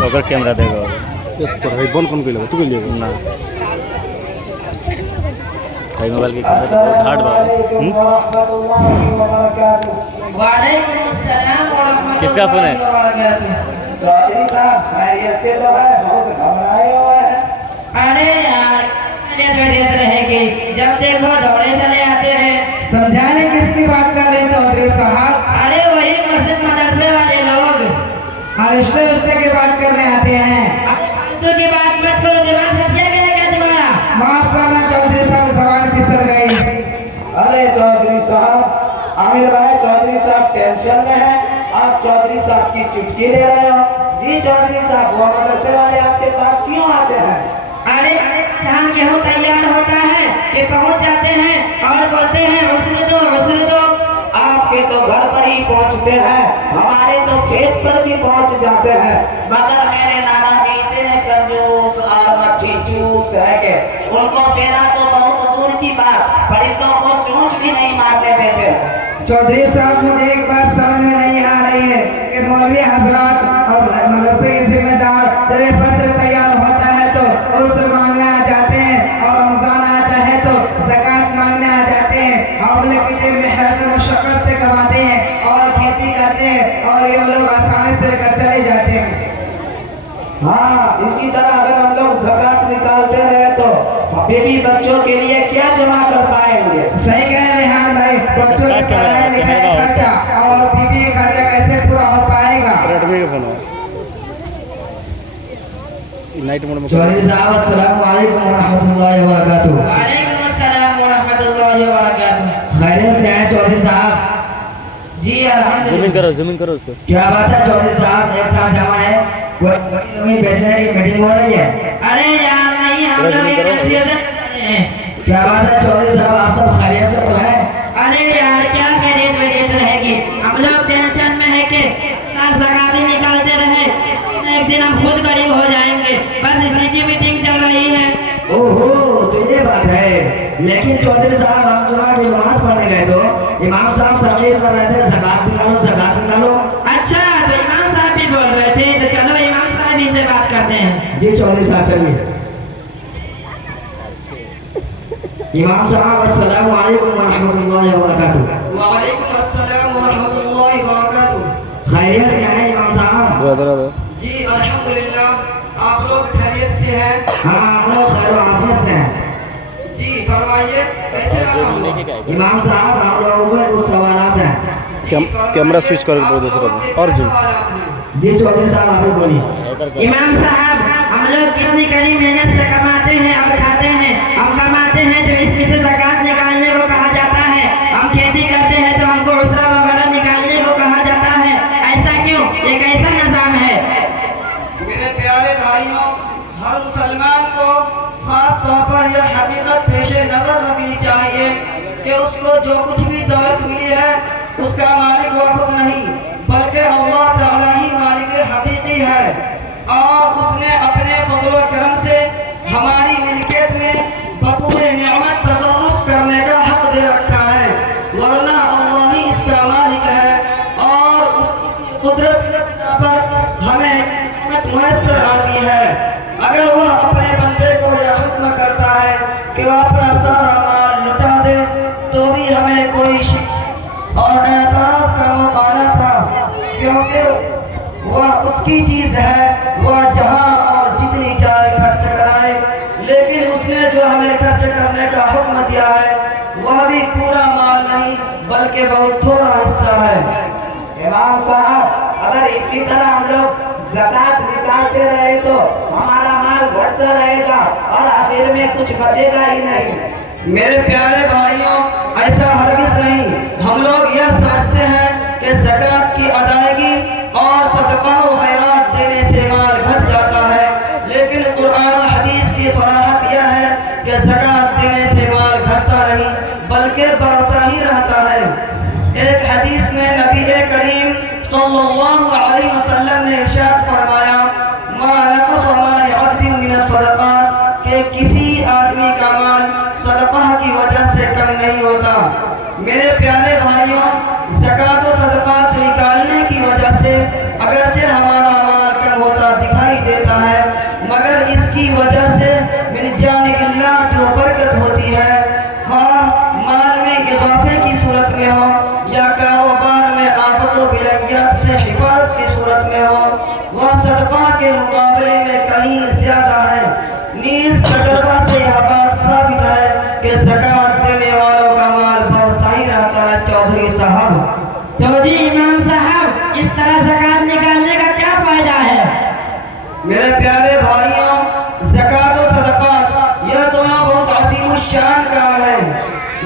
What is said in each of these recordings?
अगर कैमरा देगा तो भाई बंद कौन के तू के लिए ना भाई मोबाइल की कैमरा बहुत हार्ड बात किसका फोन है चौधरी साहब खैरियत से तो है, बहुत घबराए हुए हैं। अरे यार खैरियत रहेगी, जब देखो दौड़े चले आते हैं। समझाने किसकी बात कर रहे हैं चौधरी साहब? अरे वही मस्जिद मदरसे वाले लोग रिश्ते रिश्ते की बात करने आते हैं। फालतू की बात मत करो, दिमाग सच्चा क्या तुम्हारा? माफ करना चौधरी साहब, सवाल फिसल गई। अरे चौधरी साहब, आमिर भाई चौधरी साहब टेंशन में है, आप चौधरी साहब की चुटकी ले रहे हो। जी चौधरी साहब, वो मदरसे वाले आपके पास क्यों आते हैं? अरे ध्यान गेहूँ तैयार होता है कि पहुंच जाते हैं और बोलते हैं वसूल दो। आपके तो घर पर ही पहुंचते हैं, हमारे तो खेत पर भी पहुंच जाते हैं। मगर मेरे नाना बीते हैं कंजूस और मट्ठी चूस है के उनको देना तो बहुत दूर की बात, परिंदों को चोंच भी नहीं मारने देते। चौधरी साहब, मुझे एक बात समझ में नहीं आ रही है कि मौलवी हजरात और मदरसे के जिम्मेदार जब फसल तैयार होता है तो उर्स मांगने आ जाते हैं और रमजान आता है तो ज़कात मांगने आ जाते हैं। हम लोग कितने मेहनत मशक्कत से कमाते हैं और खेती करते हैं और ये लोग आसानी से लेकर चले जाते हैं। हाँ, इसी तरह अगर हम लोग ज़कात निकालते रहे तो बेबी बच्चों के लिए क्या जमा कर पाएंगे? सही कह रहे हैं भाई, बच्चों के पढ़ाई लिखाई खर्चा और बीबी का खर्चा कैसे पूरा हो पाएगा? रेडमी का फोन है नाइट मोड में। चौधरी साहब, अस्सलाम वालेकुम रहमतुल्लाहि व बरकातुहू। वालेकुम अस्सलाम व रहमतुल्लाहि व बरकातुहू। खैरियत से हैं चौधरी साहब? जी अल्हम्दुलिल्लाह। जूमिंग करो उसको। क्या बात है चौधरी साहब, एक साथ जमा है, कोई बेचने की मीटिंग हो रही है? अरे यार नहीं, हम लोग एक क्या बात है चौधरी साहब, आप सब खैरियत से तो है? अरे यार क्या खैरियत रहेगी, हम लोग टेंशन में है कि ज़कात निकालते रहे, एक दिन हम खुद गरीब हो जाएंगे, बस इसी की मीटिंग चल रही है। ओहो, तो ये बात है। लेकिन चौधरी साहब, हम जुमा की नमाज पढ़ने गए तो इमाम साहब तकरीर कर रहे थे, ज़कात निकालो। अच्छा, तो इमाम साहब भी बोल रहे थे, तो चलो इमाम साहब ही से बात करते हैं। जी चौधरी साहब चलिए। इमाम साहब, अस्सलाम वालेकुम व रहमतुल्लाहि व बरकातुहू। वालेकुम अस्सलाम व रहमतुल्लाहि व बरकातुहू। खैरियत से हैं इमाम साहब? जी अल्हम्दुलिल्लाह, आप लोग खैरियत से हैं? हाँ, हम लोग खैर आफियत से हैं। जी फरमाइए, कैसे इमाम साहब, आप लोगों को कुछ सवालात हैं। कैमरा स्विच करके बोल दूसरा और जी चौधरी साहब आप बोलिए। इमाम साहब, हम लोग कितनी कड़ी मेहनत से कमाते हैं और खाते हैं। हम कमाते हैं तो इसमें से ज़कात निकालने को कहा जाता है, हम खेती करते हैं तो हमको उसरा वगैरह निकालने को कहा जाता है। ऐसा क्यों? ये कैसा निज़ाम है? मेरे प्यारे भाइयों, हर मुसलमान को खास तौर पर यह हकीकत पेशे नजर रखनी चाहिए कि उसको जो कुछ भी दौलत मिली है उसका मालिक वह खुद नहीं बल्कि अल्लाह ताला ही मालिक हकीकी है, और उसने अपने फज़ल व करम से हमारी मिल्कियत में बतौर निअमत तसर्रुफ करने का हक दे रखा है, वरना अल्लाह ही इसका मालिक है और उसकी कुदरत पर हमें निअमत मुयस्सर आती है। अगर वह अपने बंदे को यह हुक्म करता है कि वह अपना सारा माल लुटा दे तो भी हमें कोई और एतराज का मौका न था, क्योंकि वह उसकी चीज है, वह जहां और जितनी चाहे खर्च कराए। लेकिन उसने जो हमें खर्च करने का हुक्म दिया है वह भी पूरा माल नहीं बल्कि बहुत थोड़ा हिस्सा है। इमाम साहब, अगर इसी तरह हम लोग ज़कात निकालते रहे तो हमारा माल घटता रहेगा और आखिर में कुछ बचेगा ही नहीं। मेरे प्यारे भाइयों, ऐसा हरगिज़ नहीं। हम लोग यह समझते हैं कि ज़कात की अदायगी और सदका व खैरात देने से माल घट जाता है, लेकिन कुरान और हदीस की सराहत यह है कि ज़कात देने से माल घटता नहीं बल्कि बढ़ता ही रहता है। एक हदीस में नबी करीम सल्लल्लाहु अलैहि वसल्लम ने इरशाद फरमाया, मा नक़स माल अब्दिन मिन सदक़ा, कि किसी आदमी का माल सदका की वजह से कम नहीं होता। मेरे प्यारे भाइयों, ज़कात और सदक़ात निकालने की तो जी इमाम साहब, इस तरह ज़कात निकालने का क्या फायदा है? मेरे प्यारे भाइयों, ज़कात और सदक़ात यह दोनों बहुत अजीम शान काम है।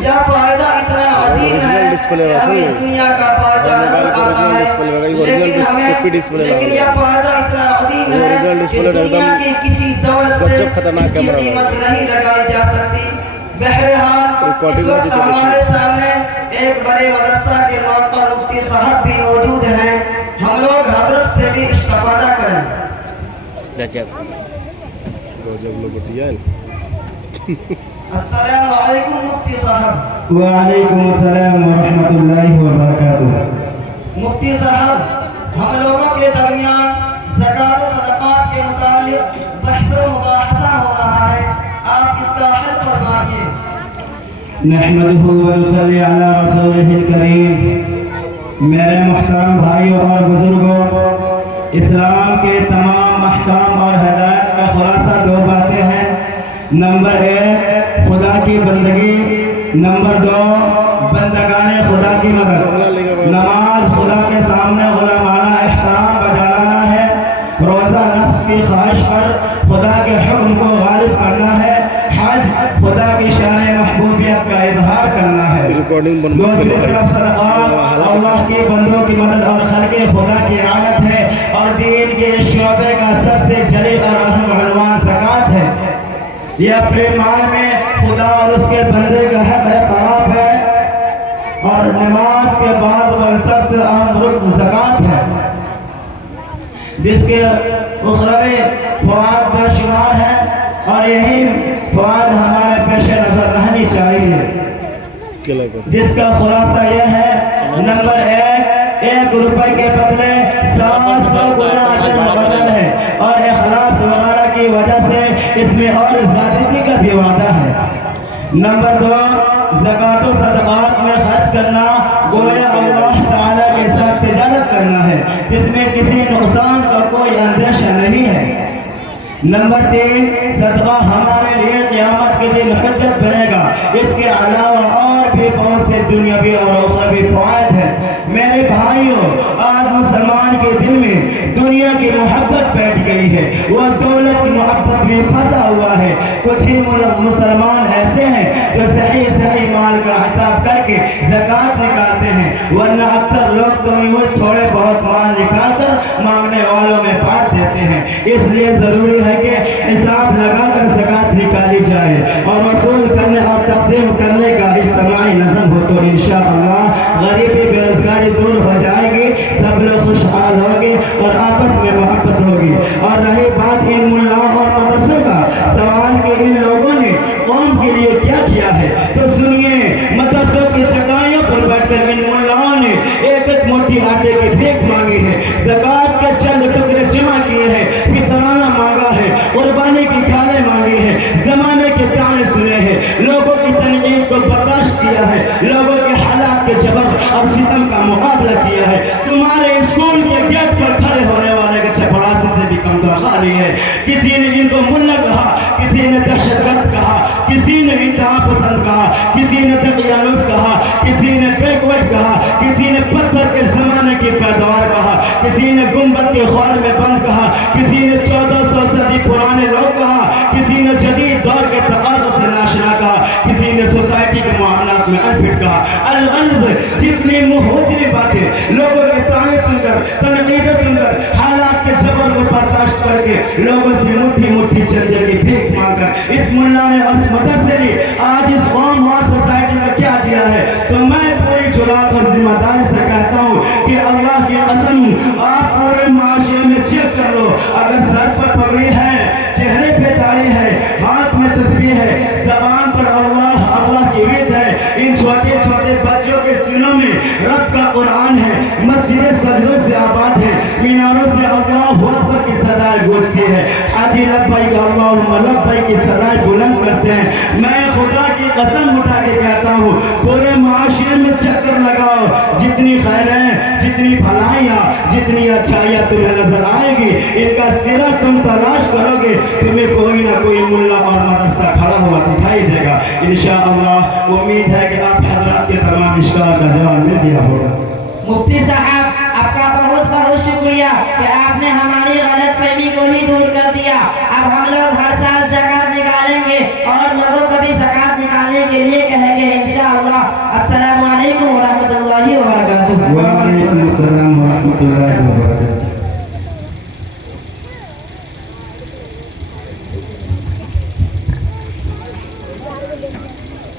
यह फायदा इतना अजीम है ओरिजिनल डिस्प्ले कि हमें दुनिया का फायदा मोबाइल का आता ओरिजिनल है, डिस्प्ले लगा, ये लेकिन ओरिजिनल हमें कॉपी डिस्प्ले लेकिन लगा। यह फायदा इतना अजीम ये है ओरिजिनल कि डिस्प्ले दुनिया एकदम की किसी दौलत से गजब खतरनाक इसकी कैमरा है। कीमत नहीं लगाई जा सकती। बहरहाल इस रिकॉर्डिंग वक्त होती तो हमारे देखिए। सामने एक बड़े मदरसा के मौका मुफ्ती साहब भी मौजूद हैं। हम लोग हजरत से भी इस्तिफादा करें। गजब। गजब लोग बतिया अस्सलामु अलैकुम मुफ्ती साहब। वालेकुम अस्सलाम व रहमतुल्लाहि व बरकातुहू। मुफ्ती साहब, हम लोगों के दरमियान ज़कात और सदक़ात के मुतालिक बहस व मुबाहसा हो रहा है, आप इसका हल फरमाइए। नहमदुहु व नसल्ली अला रसूलिहिल करीम। मेरे मुहतरम भाइयों और बुजुर्गों, इस्लाम के तमाम अहकाम और हिदायत का खुलासा दो बातें हैं। नंबर 1 खुदा की बंदगी, नंबर 2 बंदगाने खुदा की मदद। नमाज खुदा के सामने गुलामाना एहतराम बजा लाना है। रोज़ा नफ्स की ख्वाहिश पर खुदा के हुक्म को गालिब करना है। हज खुदा की शान महबूबियत का इजहार करना है। रिकॉर्डिंग बन दूसरी तरफ सदक़ात अल्लाह के बंदों की मदद और खल्क़े खुदा की आदत है, और दीन के शोबे का सबसे जलील और अहम उन्वान ज़कात है। यह अपने माल में खुदा और उसके बंदे का हक है, तवाब है, और नमाज के बाद वह सबसे अहम रुकन ज़कात है, जिसके उखरवी फ़वाद बेशुमार है, और यही फ़वाद हमारे पेश नज़र रहनी चाहिए, जिसका खुलासा यह है। नंबर 1 रुपए के बदले 700 गुना अजर मुक़र्रर है, और इखलास वगैरह की वजह से इसमें और ज़्यादती का भी वादा है। नंबर 2 ज़कात और सदक़ात में खर्च करना गोया अल्लाह ताला के साथ तिजारत करना है, जिसमें किसी नुकसान का कोई अंदेशा नहीं है। नंबर 3 सदका हमारे लिए क़यामत के दिन हुज्जत बनेगा। इसके अलावा और भी बहुत से दुनियावी और उखरवी फ़वाइद हैं। मेरे भाइयों, आज मुसलमान के दिल में दुनिया की मोहब्बत बैठ गई है, वह दौलत की मोहब्बत में फंसा हुआ है। कुछ ही मुसलमान ऐसे हैं जो सही सही माल का हिसाब करके ज़कात निकालते हैं, वरना अक्सर लोग तो यूँ थोड़े बहुत माल निकाल कर मांगने वालों में बांट देते हैं। इसलिए ज़रूरी है कि हिसाब लगाकर ज़कात निकाली जाए, और वसूल करने और तक़सीम करने का इज्तिमाई नज़म हो तो इंशाअल्लाह गरीबी बेरोज़गारी दूर हो जाएगी, सब लोग खुशहाल होंगे और आपस में मोहब्बत होगी। और रही बात इन मुल्लाओं और मदरसों का सवाल कि इन लोगों ने कौम के लिए क्या किया है, तो सुनिए, मदरसों की चटाइयों पर बैठकर इन मुल्लाओं ने एक एक मोटी आटे की भीख मांगी है, ज़कात के चंद टुकड़े जमा किए हैं, फितराना मांगा है, कुर्बानी की गालें मांगी है, ज़माने के ताने सुने हैं, लोगों की तनकीद को बर्दाश्त किया है, लोगों के हालात के जबर और सितम का मुकाबला किया है। तुम्हारे स्कूल के गेट पर खड़े होने वाले के चपरासी से भी कम तो खाली है। किसी ने इनको मुल्ला कहा, किसी ने दहशतगर्द कहा, किसी ने इंतहा पसंद कहा, किसी ने तकियानुस कहा, किसी ने बैकवर्ड कहा, किसी ने पत्थर के ज़माने की पैदावार कहा, किसी ने गुंबद के ख्वाल में बंद कहा, किसी ने 1400 सदी पुराने लोग कहा, किसी ने जदीद दौर के तकाज़ों से नाशना कहा, किसी ने सोसाइटी के मामलात में अनफिट कहा। अल-गल्ज़ जितनी मुहतरी बातें लोगों के ताने सुनकर, तनकीदें सुनकर, हालात के जबर को बर्दाश्त करके लोगों से मुट्ठी मुट्ठी चंदे की भीख मांगकर इस मुल्ला ने और मदरसे ने आज इस कौम और सोसाइटी में क्या दिया है, तो मैं पूरी जुरात और जिम्मेदारी से कहता हूँ कि अल्लाह की कसम, आप पूरे माशरे में चेक कर लो, अगर सर पर पगड़ी है, चेहरे पे दाढ़ी है, हाथ में तस्बीह है, ज़बान पर अल्लाह अल्लाह की विद है, इन छोटे छोटे बच्चों के सीनों में रब का कुरान है, मस्जिदें सजदों से आबाद है, मीनारों से अल्लाहु अकबर की सदाएं गूंजती है, हाजी लब्बैक अल्लाहुम्मा लब्बैक की सदाएं बुलंद करते हैं। मैं खुदा की कसम उठा के कहता हूँ, पूरे माशरे में चक्कर लगाओ, जितनी खैरें, जितनी भलाइयाँ, जितनी अच्छाइयाँ तुम्हें नजर आएगी, इनका सिरा तुम तलाश करोगे, तुम्हें कोई ना कोई मुल्ला और मदरसा खड़ा हुआ दिखाई देगा। इंशाअल्लाह उम्मीद है कि आप हज़रात के तमाम इश्काल का जवाब मिल गया होगा। آپ نے ہماری غلط فہمی کو بھی دور کر دیا. اب ہم لوگ ہر سال زکات نکالیں گے اور لوگوں کو بھی زکات نکالنے کے لیے کہیں گے انشاءاللہ. السلام علیکم.